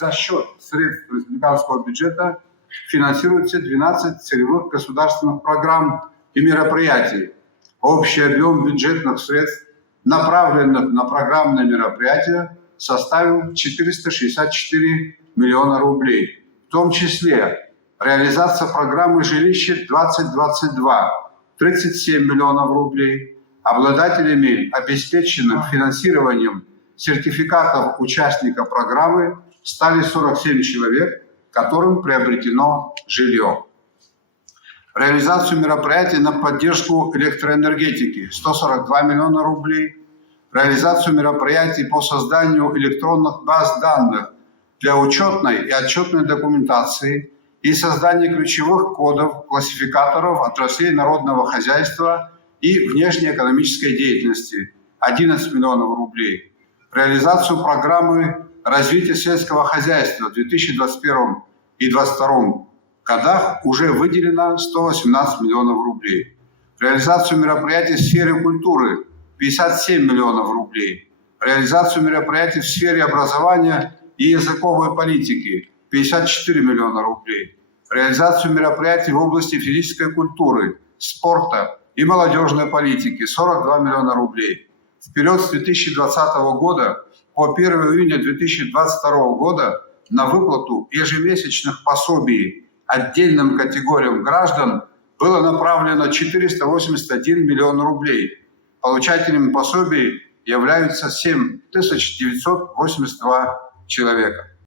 за счет средств республиканского бюджета финансируется 12 целевых государственных программ и мероприятий. Общий объем бюджетных средств, направленных на программные мероприятия, составил 464 миллиона рублей. В том числе реализация программы «Жилище-2022» – 37 миллионов рублей. Обладателями обеспеченных финансированием сертификатов участника программы стали 47 человек, которым приобретено жилье. Реализацию мероприятий на поддержку электроэнергетики – 142 миллиона рублей. Реализацию мероприятий по созданию электронных баз данных для учетной и отчетной документации и создания ключевых кодов, классификаторов отраслей народного хозяйства и внешнеэкономической деятельности – 11 миллионов рублей. Реализацию программы развития сельского хозяйства в 2021 и 2022 годах уже выделено 118 миллионов рублей. Реализацию мероприятий в сфере культуры – 57 миллионов рублей. Реализацию мероприятий в сфере образования и языковой политики – 54 миллиона рублей. Реализацию мероприятий в области физической культуры, спорта и молодежной политики – 42 миллиона рублей. В период с 2020 года по 1 июня 2022 года на выплату ежемесячных пособий отдельным категориям граждан было направлено 481 миллион рублей. Получателями пособий являются 7982 человека.